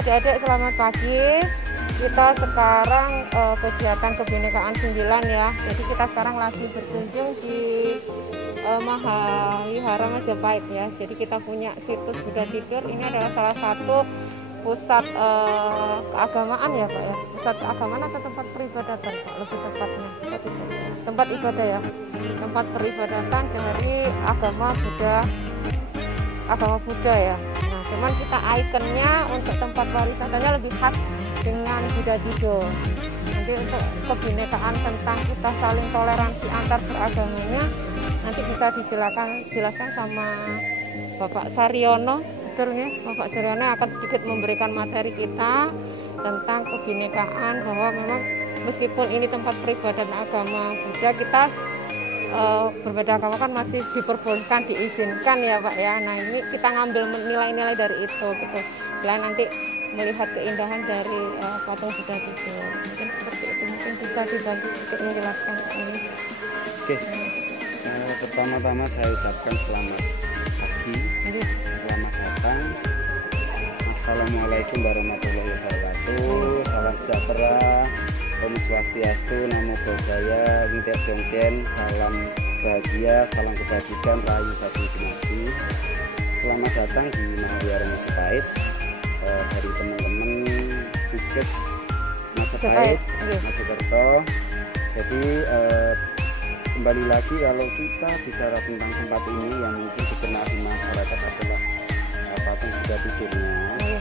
adik-adik, selamat pagi. Kita sekarang kegiatan kebinekaan 9 ya. Jadi kita sekarang lagi berkunjung di Mahawihara Majapahit ya. Jadi kita punya situs Buddha Tidur. Ini adalah salah satu pusat keagamaan ya Pak ya. Pusat keagamaan atau tempat peribadatan Pak, lebih tepatnya. Tempat ibadah ya. Tempat peribadatan dari agama Buddha ya. Nah, cuman kita ikonnya untuk tempat wisatanya lebih khas dengan Buddha Tidur. Nanti untuk kebinekaan tentang kita saling toleransi antar beragamanya nanti bisa dijelaskan sama Bapak Saryono. Betul ya, Bapak Saryono akan sedikit memberikan materi kita tentang kebinekaan, bahwa memang meskipun ini tempat peribadatan agama Buddha, kita berbeda agama kan masih diperbolehkan, diizinkan ya Pak ya. Nah ini kita ngambil nilai-nilai dari itu gitu. Selain nanti melihat keindahan dari patung Buddha Tidur, mungkin seperti itu, mungkin bisa dibantu untuk menjelaskan ini. Oke, pertama-tama saya ucapkan selamat pagi, selamat datang. Assalamualaikum warahmatullahi wabarakatuh. Salam sejahtera, Om Swastiastu, Namo Buddhaya, Wintek Dongken, salam bahagia, salam kebajikan, rayu satu dimati. Selamat datang di Mahawihara Majapahit dari teman-teman Stikes Majapahit, Mojokerto. Jadi kembali lagi, kalau kita bicara tentang tempat ini yang mungkin dikenal di masyarakat adalah patung Buddha Tidurnya.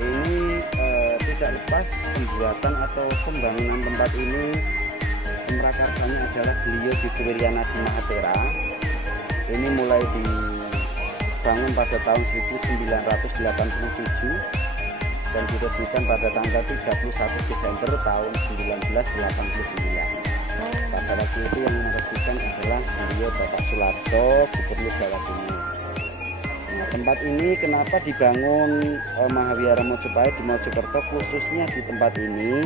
Ini tidak lepas pembuatan atau pembangunan tempat ini, pemrakarsanya adalah beliau Bhikkhu Wiryanadi Mahathera. Ini mulai dibangun pada tahun 1987 dan diresmikan pada tanggal 31 Desember tahun 1989. Pada waktu itu yang meresmikan adalah beliau Bapak Sularso, Gubernur Jawa Timur. Nah, tempat ini kenapa dibangun Mahawihara Majapahit di Mojokerto, khususnya di tempat ini?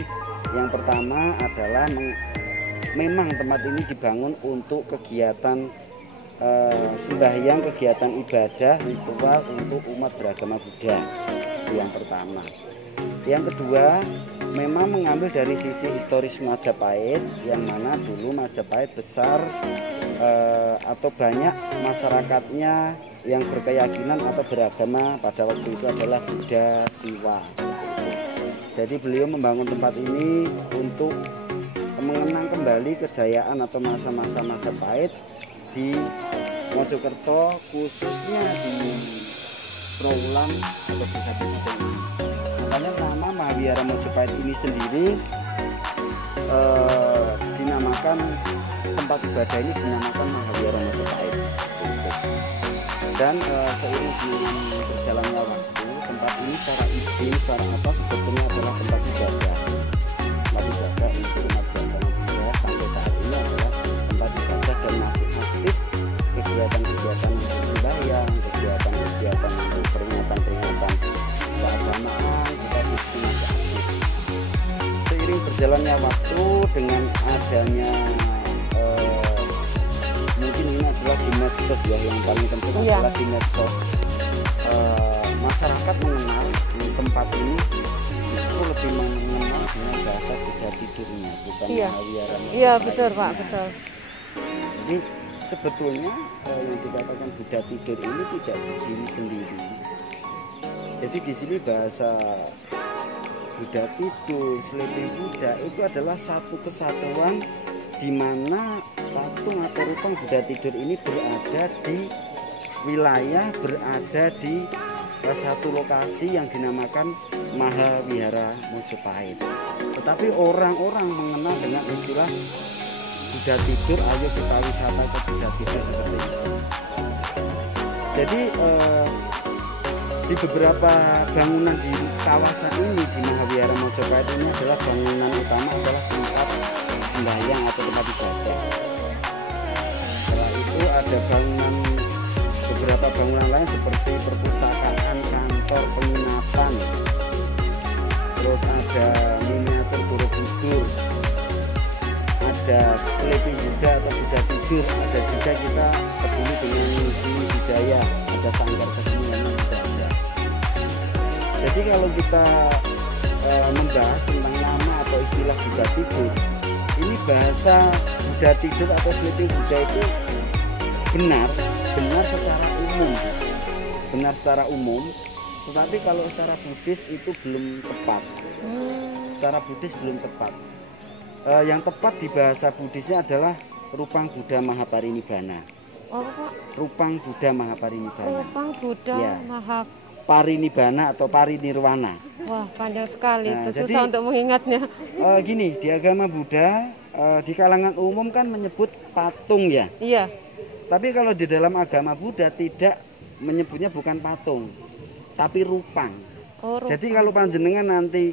Yang pertama adalah memang tempat ini dibangun untuk kegiatan sembahyang, kegiatan ibadah ritual untuk umat beragama Buddha. Itu yang pertama. Yang kedua, memang mengambil dari sisi historis Majapahit, yang mana dulu Majapahit besar atau banyak masyarakatnya yang berkeyakinan atau beragama pada waktu itu adalah Buddha Siwa. Jadi beliau membangun tempat ini untuk mengenang kembali kejayaan atau masa-masa Majapahit di Mojokerto, khususnya di Trowulan atau Desa Bidijong ini. Makanya nama Mahawihara Majapahit ini sendiri dinamakan, tempat ibadah ini dinamakan Mahawihara Majapahit. Dan seiring dengan berjalannya waktu, tempat ini secara izin, secara apa, sebetulnya adalah tempat ibadah. Tempat ibadah untuk umat beragama Buddha sampai saat ini adalah tempat ibadah dan masih aktif kegiatan-kegiatan sembahyang, kegiatan-kegiatan peringatan-peringatan keagamaan, kita di sini masih aktif. Seiring berjalannya waktu dengan adanya mungkin ini adalah di medsos ya, yang paling penting adalah di medsos, masyarakat mengenal tempat ini justru lebih mengenal dengan bahasa Buddha Tidurnya, bukan Mahawihara. Iya betul Pak, betul. Jadi sebetulnya yang dikatakan Buddha Tidur ini tidak berdiri sendiri. Jadi di sini bahasa Buddha Tidur, Sleeping Buddha itu adalah satu kesatuan di mana patung atau rupang Buddha Tidur ini berada di wilayah, berada di satu lokasi yang dinamakan Mahawihara Majapahit. Tetapi orang-orang mengenal dengan istilah Buddha Tidur, ayo kita wisata ke Buddha Tidur seperti itu. Jadi di beberapa bangunan di kawasan ini di Mahawihara Majapahit ini adalah bangunan utama adalah tempat sembahyang atau tempat ibadah. Setelah itu ada beberapa bangunan lain seperti perpustakaan, kantor, penginapan, terus ada miniatur Borobudur, ada Sleeping Buddha atau Buddha Tidur, ada juga kita peduli dengan misi budaya, ada sanggar kesenian juga ada. Jadi kalau kita membahas tentang nama atau istilah Buddha tidur, ini bahasa Buddha tidur atau sleeping Buddha itu benar secara umum, tetapi kalau secara Buddhis itu belum tepat. Secara Buddhis belum tepat. Yang tepat di bahasa Buddhisnya adalah Rupang Buddha Mahaparinibbana. Oh, Pak. Rupang Buddha Mahaparinibbana. Rupang Buddha Ya. Mahaparinibbana Atau Parinirwana. Wah, panjang sekali. Nah, itu jadi, susah untuk mengingatnya. Gini, di agama Buddha, di kalangan umum kan menyebut patung ya. Iya. Tapi kalau di dalam agama Buddha tidak menyebutnya bukan patung, tapi rupang. Oh, rupang. Jadi kalau panjenengan nanti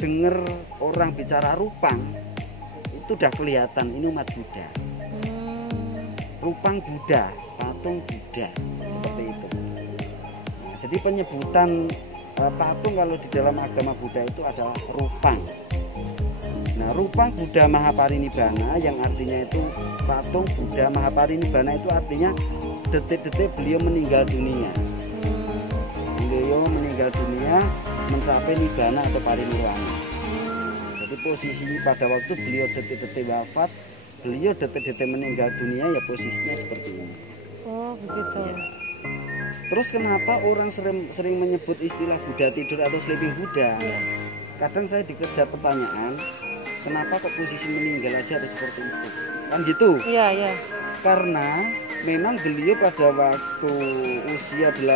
dengar orang bicara rupang, itu udah kelihatan ini umat Buddha. Rupang Buddha, patung Buddha, seperti itu. Nah, jadi penyebutan patung kalau di dalam agama Buddha itu adalah rupang. Nah, Rupang Buddha Mahaparinibbana yang artinya itu patung Buddha Mahaparinibbana itu artinya detik-detik beliau meninggal dunia. Beliau meninggal dunia mencapai nibbana atau parinirwana. Jadi posisi pada waktu beliau detik-detik wafat, beliau detik-detik meninggal dunia ya posisinya seperti ini. Oh, begitu. Ya. Terus kenapa orang sering menyebut istilah Buddha tidur atau sleeping Buddha? Ya. Kadang saya dikejar pertanyaan, kenapa kok posisi meninggal aja harus seperti itu? Kan gitu. Iya, iya. Karena memang beliau pada waktu usia 80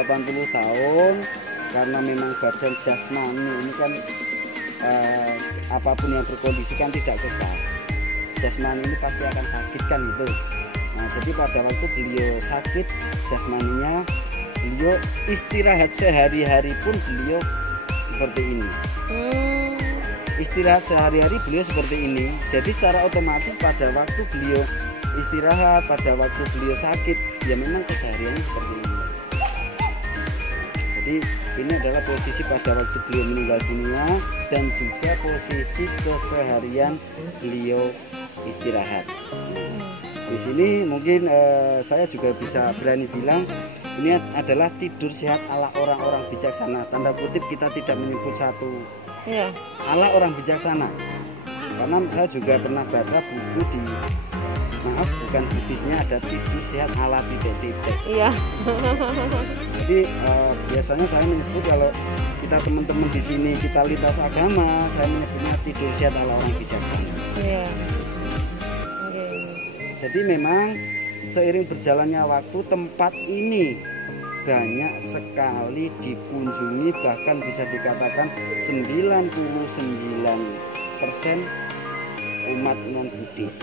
tahun, karena memang badan jasmani ini kan apapun yang berkondisi kan tidak kekal. Jasmani ini pasti akan sakit kan gitu. Nah, jadi pada waktu beliau sakit jasmaninya, beliau istirahat sehari-hari pun beliau seperti ini. Istirahat sehari-hari beliau seperti ini. Jadi secara otomatis pada waktu beliau istirahat, pada waktu beliau sakit, ya memang kesehariannya seperti ini. Jadi ini adalah posisi pada waktu beliau meninggal dunia dan juga posisi keseharian beliau istirahat. Di sini mungkin saya juga bisa berani bilang ini adalah tidur sehat ala orang-orang bijaksana. Tanda kutip kita tidak menyebut satu. Iya. Ala orang bijaksana. Karena saya juga pernah baca buku di bukan Buddhisnya ada tidur sehat ala titik-titik. Iya. Jadi biasanya saya menyebut kalau kita teman-teman di sini kita lintas agama, saya menyebutnya tidur sehat ala orang bijaksana. Iya. Jadi memang seiring berjalannya waktu tempat ini banyak sekali dikunjungi, bahkan bisa dikatakan 99% umat non-Buddhis.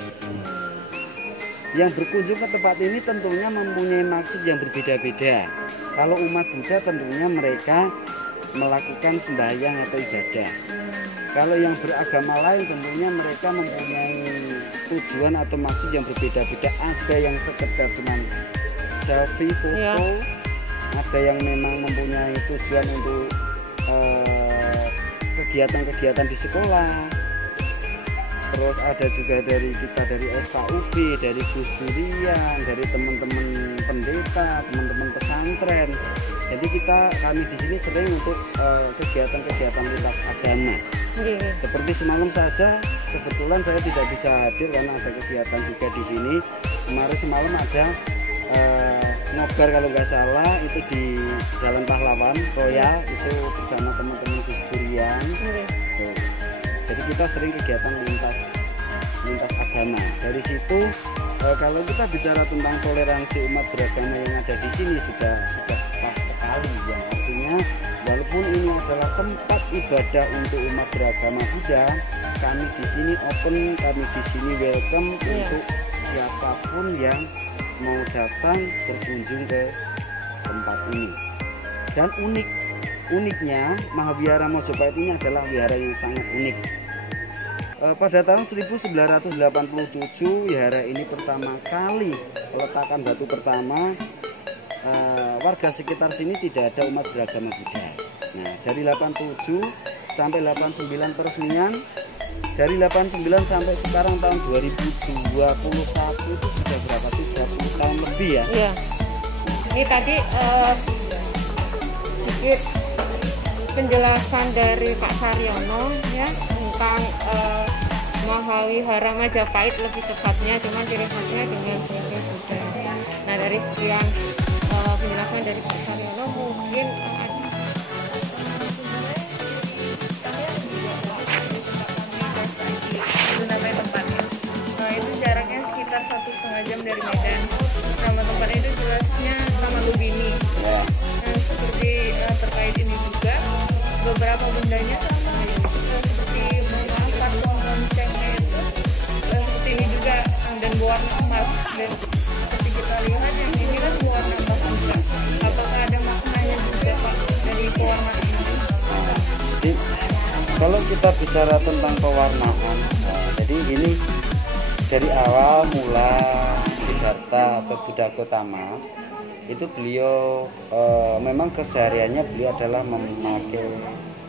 Yang berkunjung ke tempat ini tentunya mempunyai maksud yang berbeda-beda. Kalau umat Buddha tentunya mereka melakukan sembahyang atau ibadah. Kalau yang beragama lain tentunya mereka mempunyai tujuan atau maksud yang berbeda-beda. Ada yang sekedar cuma selfie, foto, ya. Ada yang memang mempunyai tujuan untuk kegiatan-kegiatan di sekolah. Terus ada juga dari kita dari FKUB, dari Gus Durian, dari teman-teman pendeta, teman-teman pesantren. Jadi kami di sini sering untuk kegiatan-kegiatan lintas agama. Seperti semalam saja, kebetulan saya tidak bisa hadir karena ada kegiatan juga di sini. Kemarin semalam ada nobar kalau nggak salah itu di Jalan Pahlawan Royal itu bersama teman-teman Gus Durian. Jadi kita sering kegiatan lintas agama. Dari situ kalau kita bicara tentang toleransi umat beragama yang ada di sini sudah pas sekali, yang artinya walaupun ini adalah tempat ibadah untuk umat beragama Buddha, kami di sini open, kami di sini welcome untuk siapapun yang mau datang berkunjung ke tempat ini. Dan uniknya Mahavihara Mojopahit ini adalah wihara yang sangat unik. Pada tahun 1987 wihara ini pertama kali peletakan batu pertama. Warga sekitar sini tidak ada umat beragama Buddha. Nah, dari 87 sampai 89 peresmian, dari 89 sampai sekarang tahun 2021 itu sudah berapa? 30 tahun lebih ya. Iya. Ini tadi sedikit penjelasan dari Kak Saryono ya tentang Mahawihara Majapahit lebih tepatnya, cuman ciri khasnya dengan bingkai Buddha. Nah, dari sekian penjelasan dari Kak Saryono mungkin namanya tempatnya. Nah, itu jaraknya sekitar 1,5 jam dari Medan. Nama tempatnya itu jelasnya Taman Lumbini. Nah, seperti terkait ini juga beberapa bendanya sama seperti patung loncengnya itu seperti ini juga dan berwarna emas, dan seperti kita lihat yang ini kan berwarna emas juga. Apakah ada maknanya juga Pak dari pewarnaan ini? Jadi, kalau kita bicara tentang pewarnaan, jadi ini dari awal mula Siddhartha atau Buddha Gautama itu beliau memang kesehariannya beliau adalah memakai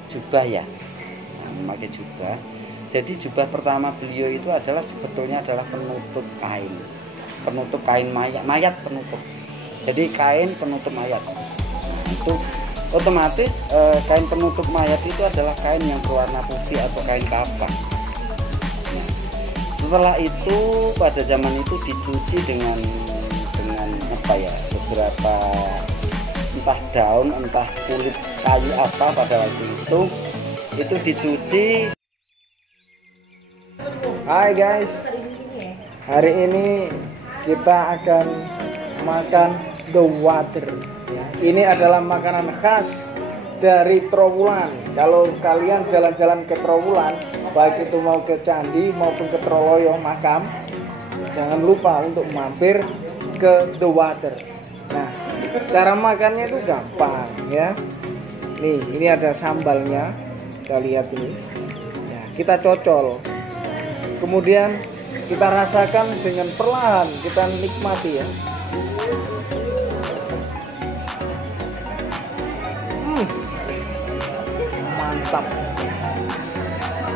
jubah ya, memakai jubah. Jadi jubah pertama beliau itu adalah sebetulnya adalah penutup kain mayat penutup. Jadi kain penutup mayat itu otomatis kain penutup mayat itu adalah kain yang berwarna putih atau kain kafan. Setelah itu pada zaman itu dicuci dengan apa ya, beberapa entah daun entah kulit kayu apa pada waktu itu dicuci. Hai guys, hari ini kita akan makan the water. Ini adalah makanan khas dari Trowulan. Kalau kalian jalan-jalan ke Trowulan, baik itu mau ke Candi maupun ke Troloyo makam, jangan lupa untuk mampir ke the water. Nah, cara makannya itu gampang ya. Nih, ini ada sambalnya. Kita lihat ini. Ya, kita cocol. Kemudian kita rasakan dengan perlahan, kita nikmati ya.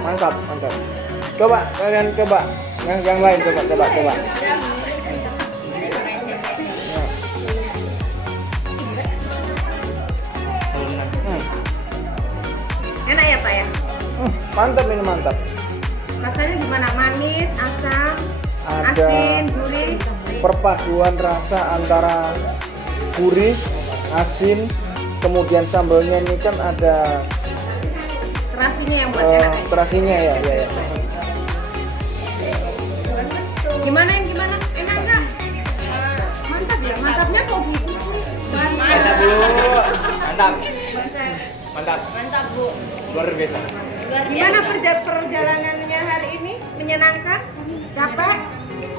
Mantap. Coba kalian coba. Yang lain coba. Enak ya Pak ya? Mantap ini mantap. Rasanya gimana? Manis, asam, Ada asin, gurih. perpaduan rasa antara gurih, asin, kemudian sambalnya ini kan ada Terasinya yang buat enak. terasinya ya. Gimana? Enak nggak? Mantap ya? Mantapnya kok gitu sih? Mantap Bu. Mantap Bu. Luar biasa. Gimana perjalanannya hari ini? Menyenangkan? Capek?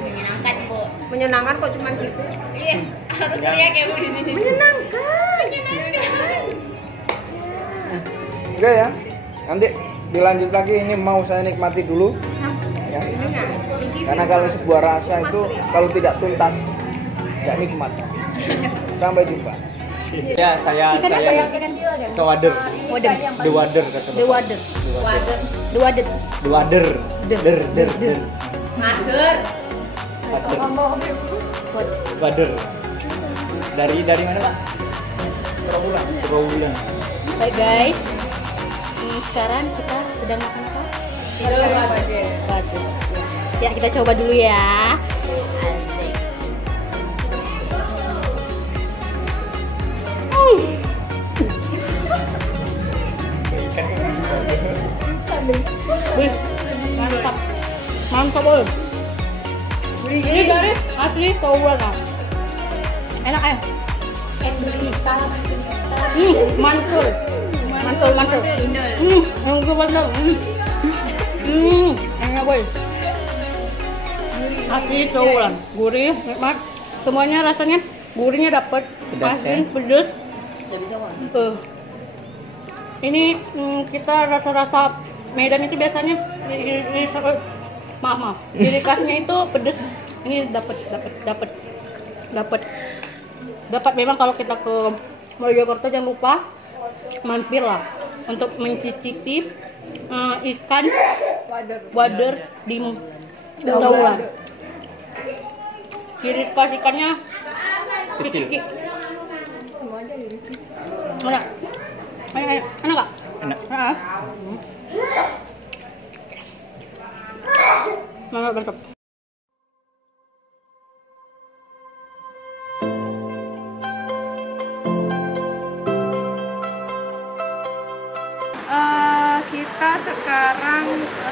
Menyenangkan Bu. Menyenangkan kok cuma gitu? Iya, harus teriak ya Bu di sini. Menyenangkan. Udah ya. Nanti dilanjut lagi, ini mau saya nikmati dulu. Ya. Karena kalau sebuah rasa itu kalau tidak tuntas nggak nikmat. Sampai jumpa. Ya, saya Ikan apa ya? Ikan ke wader. The wader kata Bapak. The wader. Der. Wader. Dari mana Pak? Trowulan. Baik guys, sekarang kita sedang makan apa? Waduh. Ya, kita coba dulu ya. Asik. Wih, mantap boy. Ini dari asli Trowulan. Enak ya? Mantul. Yang gue bener. Enak boy. Asli Trowulan, gurih, nikmat. Semuanya rasanya gurihnya dapet, asin, pedas. Ini kita rasa-rasa Medan itu biasanya maaf. Ciri khasnya itu pedas. Ini dapat memang kalau kita ke Mojokerto jangan lupa mampir lah untuk mencicipi ikan wader di Trowulan. Ciri khas ikannya kecil. Mana? Enak gak? Enak. Mantap. Kita sekarang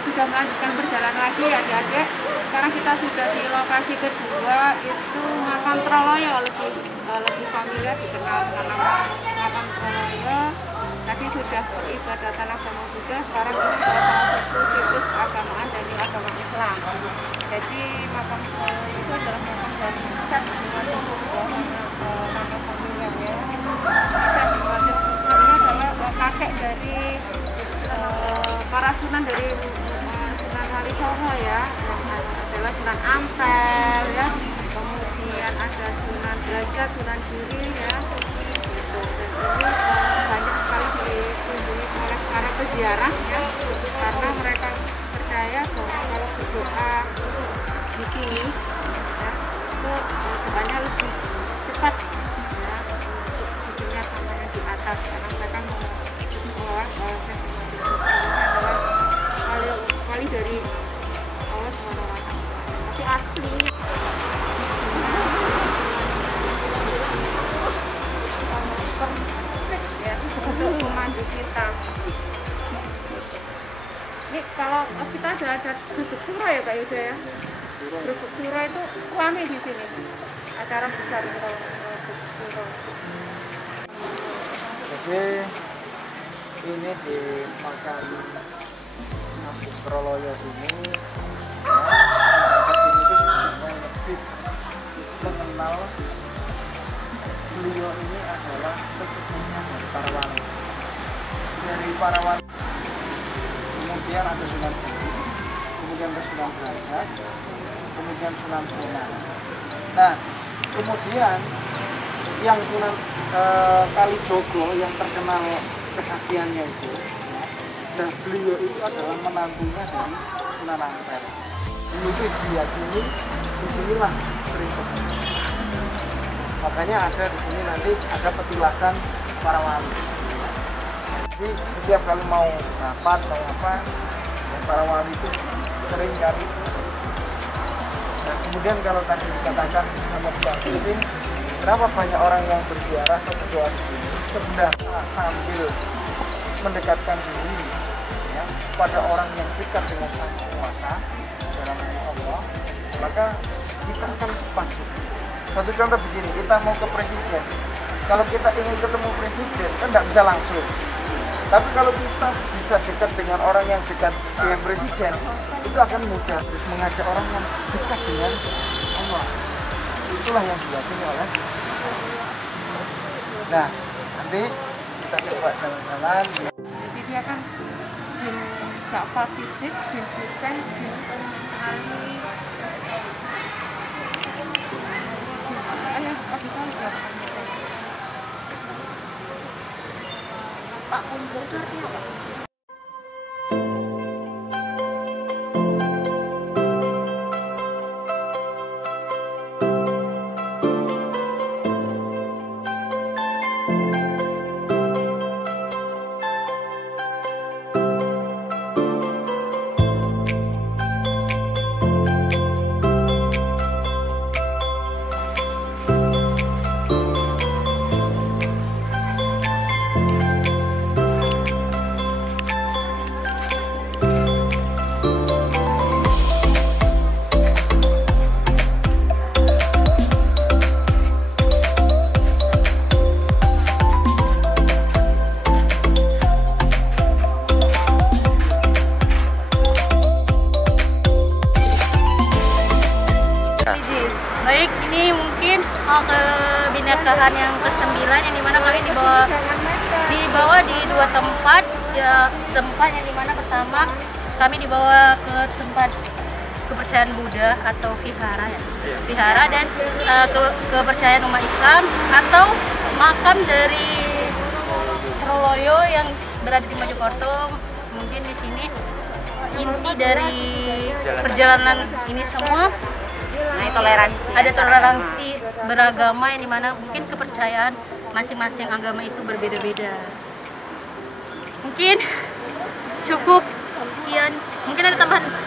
sudah melanjutkan perjalanan lagi ya adik-adik. Sekarang kita sudah di lokasi kedua, itu makam Troloyo, lebih familiar dikenal dengan nama makam Troloyo. Tadi sudah peribadatan agama Buddha, sekarang ini adalah salah satu situs keagamaan dari agama Islam. Jadi makam Troloyo itu adalah makam dari Set nama familiar ya. Ini adalah kakek dari para sunan dari Sunan Walisongo ya, yang adalah Sunan Ampel ya, kemudian ada Sunan Derajat, Sunan Giri ya. Dan ini banyak sekali dikunjungi oleh para peziarah ya, karena mereka percaya bahwa kalau berdoa di sini ya, itu doanya lebih cepat ya, untuk dinyatakan di atas, karena mereka mengelola kali dari Allah SWT. Tapi asli ya, untuk memandu kita. Ini kalau kita ada duduk suro ya Kak Yuda ya. Duduk suro itu ramai di sini. Acara besar kalau duduk suro. Jadi ini di makam Nabi Troloyo ini, ini tuh yang lebih mengenal beliau ini adalah sesepuhnya dari para wali. Dari para wali, kemudian ada Sunan Giri, kemudian ada Sunan Derajat, kemudian Sunan Bonang. Nah, kemudian yang Sunan Kalijogo yang terkenal kesaktiannya itu, dan beliau itu adalah menantunya dari Sunan Ampel. Ini itu diyakini disinilah berikutnya. Makanya ada di sini nanti ada petilasan para wali. Jadi setiap kali mau rapat mau apa, para wali itu sering cari. Nah, kemudian kalau tadi dikatakan sama Mbak Fitin, kenapa banyak orang yang berziarah atau berdoa di sini? Sebenarnya sambil mendekatkan diri ya, pada orang yang dekat dengan Sang Kuasa dalam Allah, maka kita akan pasti. Satu contoh begini, kita mau ke presiden. Kalau kita ingin ketemu presiden, kan tidak bisa langsung. Tapi kalau kita bisa dekat dengan orang yang dekat dengan presiden, itu akan mudah. Terus mengajak orang yang dekat dengan Allah. Itulah yang diyakini oleh. Nah, nanti kita coba jalan-jalan. Jadi dia kan bin Ja'far Siddiq, bin Husain, bin Ali. Pak Unzur itu artinya apa? Baik, ini mungkin mau ke binekahan yang ke-9 yang dimana kami dibawa di dua tempat ya, tempat yang dimana pertama kami dibawa ke tempat kepercayaan Buddha atau vihara ya, vihara, dan kepercayaan umat Islam atau makam dari Troloyo yang berada di Mojokerto. Mungkin di sini inti dari perjalanan ini semua. Nah, ada toleransi beragama yang dimana mungkin kepercayaan masing-masing agama itu berbeda-beda. Mungkin cukup sekian. Mungkin ada tambahan.